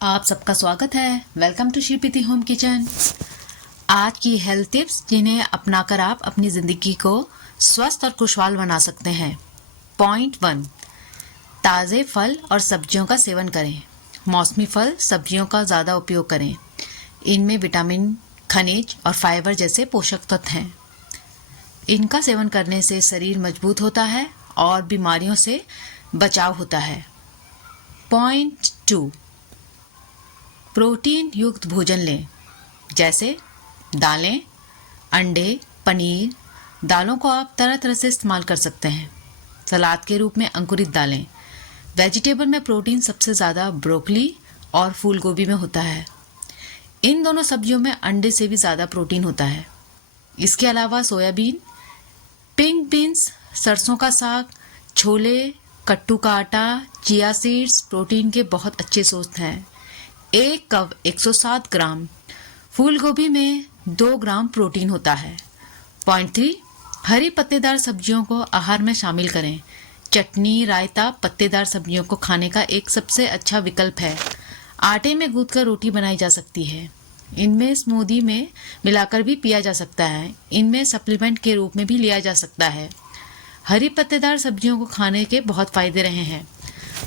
आप सबका स्वागत है। Welcome to Shilpiti home kitchen. आज की हेल्थ टिप्स जिन्हें अपनाकर आप अपनी ज़िंदगी को स्वस्थ और खुशहाल बना सकते हैं। पॉइंट 1, ताज़े फल और सब्जियों का सेवन करें। मौसमी फल सब्जियों का ज़्यादा उपयोग करें। इनमें विटामिन, खनिज और फाइबर जैसे पोषक तत्व हैं। इनका सेवन करने से शरीर मजबूत होता है और बीमारियों से बचाव होता है। पॉइंट 2, प्रोटीन युक्त भोजन लें, जैसे दालें, अंडे, पनीर। दालों को आप तरह तरह से इस्तेमाल कर सकते हैं। सलाद के रूप में अंकुरित दालें। वेजिटेबल में प्रोटीन सबसे ज़्यादा ब्रोकली और फूल गोभी में होता है। इन दोनों सब्जियों में अंडे से भी ज़्यादा प्रोटीन होता है। इसके अलावा सोयाबीन, पिंक बीन्स, सरसों का साग, छोले, कट्टू का आटा, चिया सीड्स प्रोटीन के बहुत अच्छे स्रोत हैं। एक कप 107 ग्राम। फूल गोभी में 2 ग्राम प्रोटीन होता है। पॉइंट 3, हरी पत्तेदार सब्जियों को आहार में शामिल करें। चटनी, रायता पत्तेदार सब्जियों को खाने का एक सबसे अच्छा विकल्प है। आटे में गूंथकर रोटी बनाई जा सकती है। इनमें स्मूदी में मिलाकर भी पिया जा सकता है। इनमें सप्लीमेंट के रूप में भी लिया जा सकता है। हरी पत्तेदार सब्जियों को खाने के बहुत फायदे रहे हैं।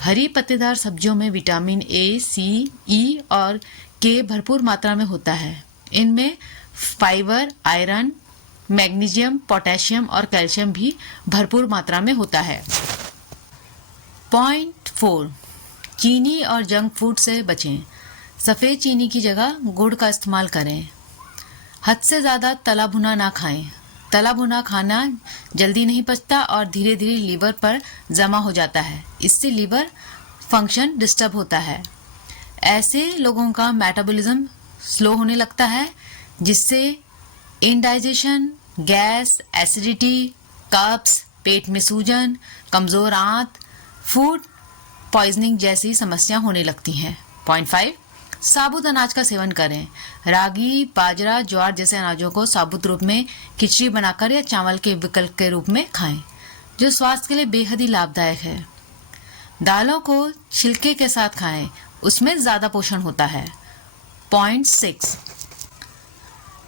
हरी पत्तेदार सब्जियों में विटामिन ए, सी, ई और के भरपूर मात्रा में होता है। इनमें फाइबर, आयरन, मैग्नीशियम, पोटेशियम और कैल्शियम भी भरपूर मात्रा में होता है। पॉइंट 4, चीनी और जंक फूड से बचें। सफ़ेद चीनी की जगह गुड़ का इस्तेमाल करें। हद से ज़्यादा तला भुना ना खाएं। तला भुना खाना जल्दी नहीं पचता और धीरे धीरे लीवर पर जमा हो जाता है। इससे लीवर फंक्शन डिस्टर्ब होता है। ऐसे लोगों का मेटाबॉलिज्म स्लो होने लगता है, जिससे इंडाइजेशन, गैस, एसिडिटी, कब्ज, पेट में सूजन, कमज़ोर आंत, फूड पॉइजनिंग जैसी समस्या होने लगती हैं। पॉइंट 5, साबुत अनाज का सेवन करें। रागी, बाजरा, ज्वार जैसे अनाजों को साबुत रूप में खिचड़ी बनाकर या चावल के विकल्प के रूप में खाएं, जो स्वास्थ्य के लिए बेहद ही लाभदायक है। दालों को छिलके के साथ खाएं, उसमें ज़्यादा पोषण होता है। पॉइंट 6,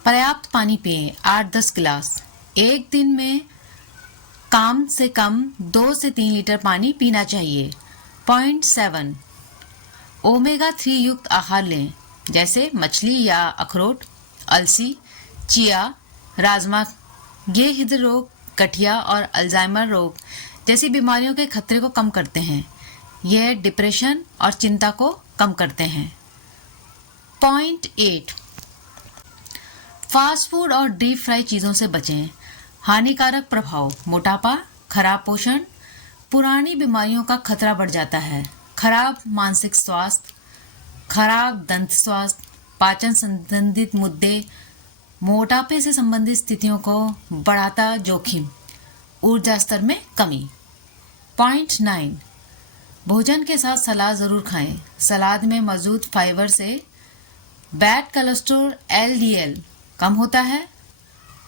पर्याप्त पानी पिएं, 8-10 गिलास। एक दिन में कम से कम 2 से 3 लीटर पानी पीना चाहिए। पॉइंट 7, ओमेगा 3 युक्त आहार लें, जैसे मछली या अखरोट, अलसी, चिया, राजमा। ये हृदय रोग, गठिया और अल्जाइमर रोग जैसी बीमारियों के खतरे को कम करते हैं। यह डिप्रेशन और चिंता को कम करते हैं। पॉइंट 8, फास्ट फूड और डीप फ्राई चीज़ों से बचें। हानिकारक प्रभाव, मोटापा, खराब पोषण, पुरानी बीमारियों का खतरा बढ़ जाता है। खराब मानसिक स्वास्थ्य, खराब दंत स्वास्थ्य, पाचन संबंधित मुद्दे, मोटापे से संबंधित स्थितियों को बढ़ाता जोखिम, ऊर्जा स्तर में कमी। पॉइंट 9, भोजन के साथ सलाद ज़रूर खाएं। सलाद में मौजूद फाइबर से बैड कोलेस्ट्रॉल LDL कम होता है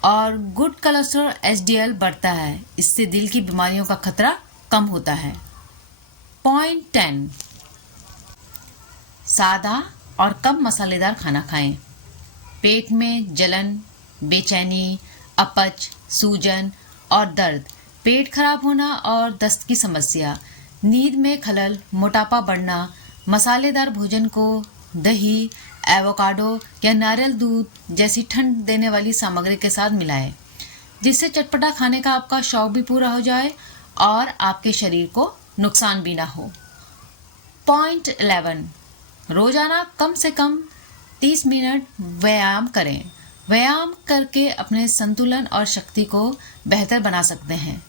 और गुड कोलेस्ट्रॉल HDL बढ़ता है। इससे दिल की बीमारियों का खतरा कम होता है। पॉइंट 10, सादा और कम मसालेदार खाना खाएं। पेट में जलन, बेचैनी, अपच, सूजन और दर्द, पेट खराब होना और दस्त की समस्या, नींद में खलल, मोटापा बढ़ना। मसालेदार भोजन को दही, एवोकाडो या नारियल दूध जैसी ठंड देने वाली सामग्री के साथ मिलाएं, जिससे चटपटा खाने का आपका शौक भी पूरा हो जाए और आपके शरीर को नुकसान भी ना हो। पॉइंट 11, रोजाना कम से कम 30 मिनट व्यायाम करें। व्यायाम करके अपने संतुलन और शक्ति को बेहतर बना सकते हैं।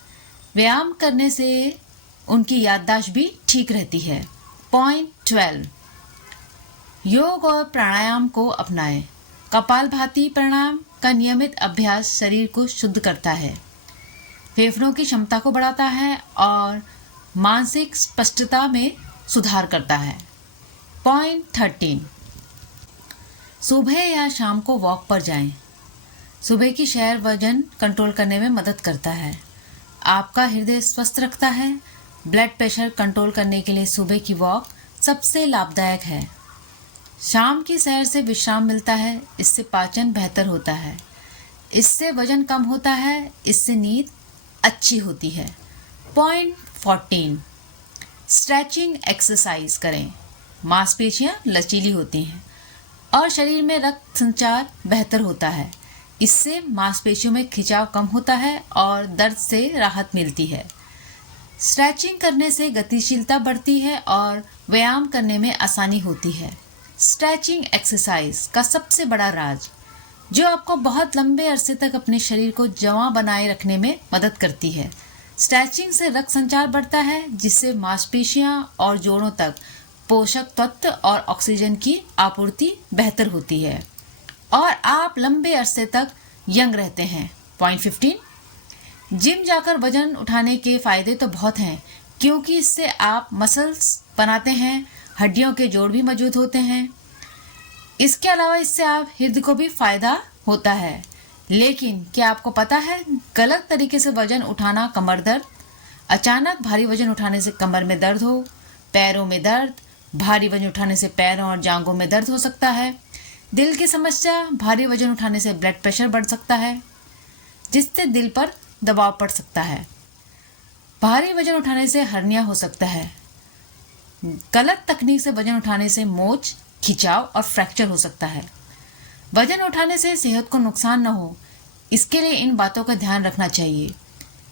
व्यायाम करने से उनकी याददाश्त भी ठीक रहती है। पॉइंट 12, योग और प्राणायाम को अपनाएं। कपालभाति प्राणायाम का नियमित अभ्यास शरीर को शुद्ध करता है, फेफड़ों की क्षमता को बढ़ाता है और मानसिक स्पष्टता में सुधार करता है। पॉइंट 13, सुबह या शाम को वॉक पर जाएं। सुबह की सैर वजन कंट्रोल करने में मदद करता है, आपका हृदय स्वस्थ रखता है। ब्लड प्रेशर कंट्रोल करने के लिए सुबह की वॉक सबसे लाभदायक है। शाम की सैर से विश्राम मिलता है, इससे पाचन बेहतर होता है, इससे वजन कम होता है, इससे नींद अच्छी होती है। पॉइंट 14, स्ट्रेचिंग एक्सरसाइज करें। मांसपेशियां लचीली होती हैं और शरीर में रक्त संचार बेहतर होता है, इससे मांसपेशियों में खिंचाव कम होता है और दर्द से राहत मिलती है। स्ट्रेचिंग करने से गतिशीलता बढ़ती है और व्यायाम करने में आसानी होती है। स्ट्रेचिंग एक्सरसाइज का सबसे बड़ा राज, जो आपको बहुत लंबे अरसे तक अपने शरीर को जवां बनाए रखने में मदद करती है। स्ट्रेचिंग से रक्त संचार बढ़ता है, जिससे मांसपेशियां और जोड़ों तक पोषक तत्व और ऑक्सीजन की आपूर्ति बेहतर होती है और आप लंबे अरसे तक यंग रहते हैं। पॉइंट 15, जिम जाकर वजन उठाने के फायदे तो बहुत हैं, क्योंकि इससे आप मसल्स बनाते हैं, हड्डियों के जोड़ भी मजबूत होते हैं। इसके अलावा इससे आप हृदय को भी फायदा होता है। लेकिन क्या आपको पता है, गलत तरीके से वजन उठाना कमर दर्द, अचानक भारी वजन उठाने से कमर में दर्द हो, पैरों में दर्द, भारी वजन उठाने से पैरों और जांघों में दर्द हो सकता है, दिल की समस्या, भारी वजन उठाने से ब्लड प्रेशर बढ़ सकता है, जिससे दिल पर दबाव पड़ सकता है, भारी वजन उठाने से हर्निया हो सकता है, गलत तकनीक से वजन उठाने से मोच, खिंचाव और फ्रैक्चर हो सकता है। वजन उठाने से सेहत को नुकसान न हो, इसके लिए इन बातों का ध्यान रखना चाहिए।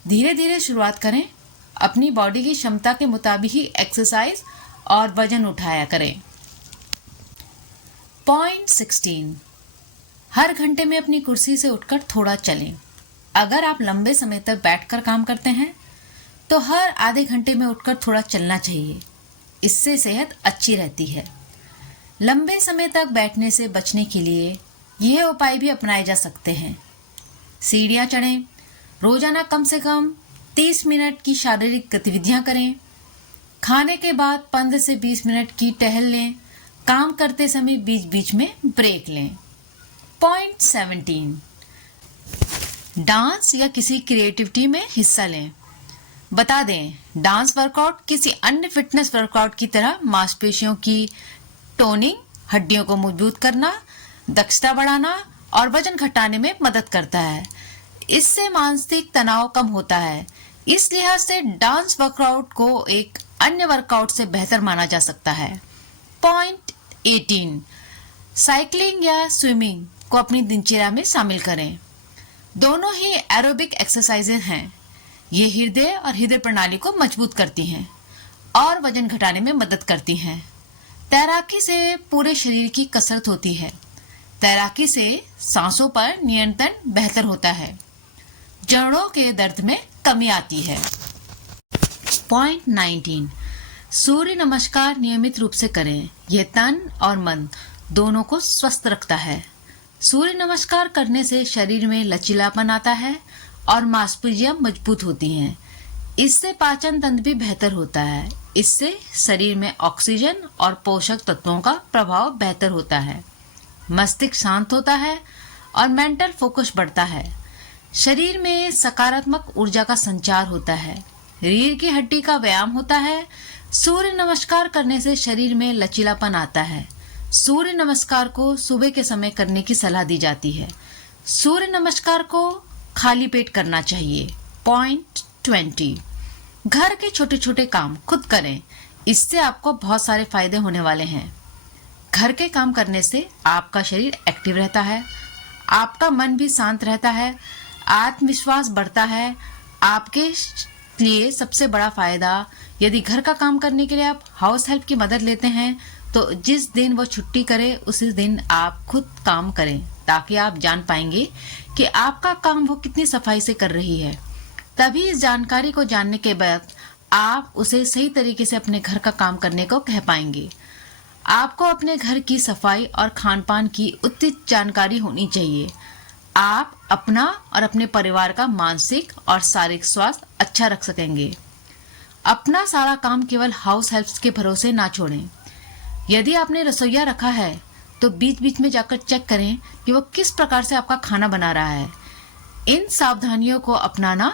धीरे धीरे शुरुआत करें, अपनी बॉडी की क्षमता के मुताबिक ही एक्सरसाइज और वजन उठाया करें। पॉइंट 16, हर घंटे में अपनी कुर्सी से उठकर थोड़ा चलें। अगर आप लंबे समय तक बैठकर काम करते हैं तो हर आधे घंटे में उठकर थोड़ा चलना चाहिए, इससे सेहत अच्छी रहती है। लंबे समय तक बैठने से बचने के लिए यह उपाय भी अपनाए जा सकते हैं। सीढ़ियाँ चढ़ें, रोजाना कम से कम 30 मिनट की शारीरिक गतिविधियां करें, खाने के बाद 15 से 20 मिनट की टहल लें, काम करते समय बीच बीच में ब्रेक लें। पॉइंट 17, डांस या किसी क्रिएटिविटी में हिस्सा लें। बता दें, डांस वर्कआउट किसी अन्य फिटनेस वर्कआउट की तरह मांसपेशियों की टोनिंग, हड्डियों को मजबूत करना, दक्षता बढ़ाना और वजन घटाने में मदद करता है। इससे मानसिक तनाव कम होता है। इस लिहाज से डांस वर्कआउट को एक अन्य वर्कआउट से बेहतर माना जा सकता है। पॉइंट 18, साइकिलिंग या स्विमिंग को अपनी दिनचर्या में शामिल करें। दोनों ही एरोबिक एक्सरसाइजेज हैं। ये हृदय और हृदय प्रणाली को मजबूत करती हैं और वजन घटाने में मदद करती हैं। तैराकी से पूरे शरीर की कसरत होती है। तैराकी से सांसों पर नियंत्रण बेहतर होता है। जड़ों के दर्द में कमी आती है। पॉइंट 19, सूर्य नमस्कार नियमित रूप से करें। यह तन और मन दोनों को स्वस्थ रखता है। सूर्य नमस्कार करने से शरीर में लचीलापन आता है और मांसपेशियां मजबूत होती हैं। इससे पाचन तंत्र भी बेहतर होता है। इससे शरीर में ऑक्सीजन और पोषक तत्वों का प्रभाव बेहतर होता है। मस्तिष्क शांत होता है और मेंटल फोकस बढ़ता है। शरीर में सकारात्मक ऊर्जा का संचार होता है। रीढ़ की हड्डी का व्यायाम होता है। सूर्य नमस्कार करने से शरीर में लचीलापन आता है। सूर्य नमस्कार को सुबह के समय करने की सलाह दी जाती है। सूर्य नमस्कार को खाली पेट करना चाहिए। पॉइंट 20, घर के छोटे छोटे काम खुद करें। इससे आपको बहुत सारे फायदे होने वाले हैं। घर के काम करने से आपका शरीर एक्टिव रहता है, आपका मन भी शांत रहता है, आत्मविश्वास बढ़ता है। आपके लिए सबसे बड़ा फायदा, यदि घर का काम करने के लिए आप हाउस हेल्प की मदद लेते हैं तो जिस दिन वो छुट्टी करे उसी दिन आप खुद काम करें, ताकि आप जान पाएंगे कि आपका काम वो कितनी सफाई से कर रही है। तभी इस जानकारी को जानने के बाद आप उसे सही तरीके से अपने घर का काम करने को कह पाएंगे। आपको अपने घर की सफाई और खान पान की उचित जानकारी होनी चाहिए। आप अपना और अपने परिवार का मानसिक और शारीरिक स्वास्थ्य अच्छा रख सकेंगे। अपना सारा काम केवल हाउस हेल्प्स के भरोसे ना छोड़ें। यदि आपने रसोइया रखा है तो बीच बीच में जाकर चेक करें कि वो किस प्रकार से आपका खाना बना रहा है। इन सावधानियों को अपनाना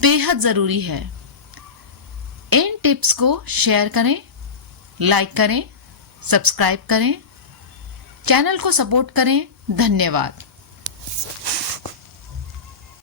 बेहद जरूरी है। इन टिप्स को शेयर करें, लाइक करें, सब्सक्राइब करें चैनल को सपोर्ट करें। धन्यवाद।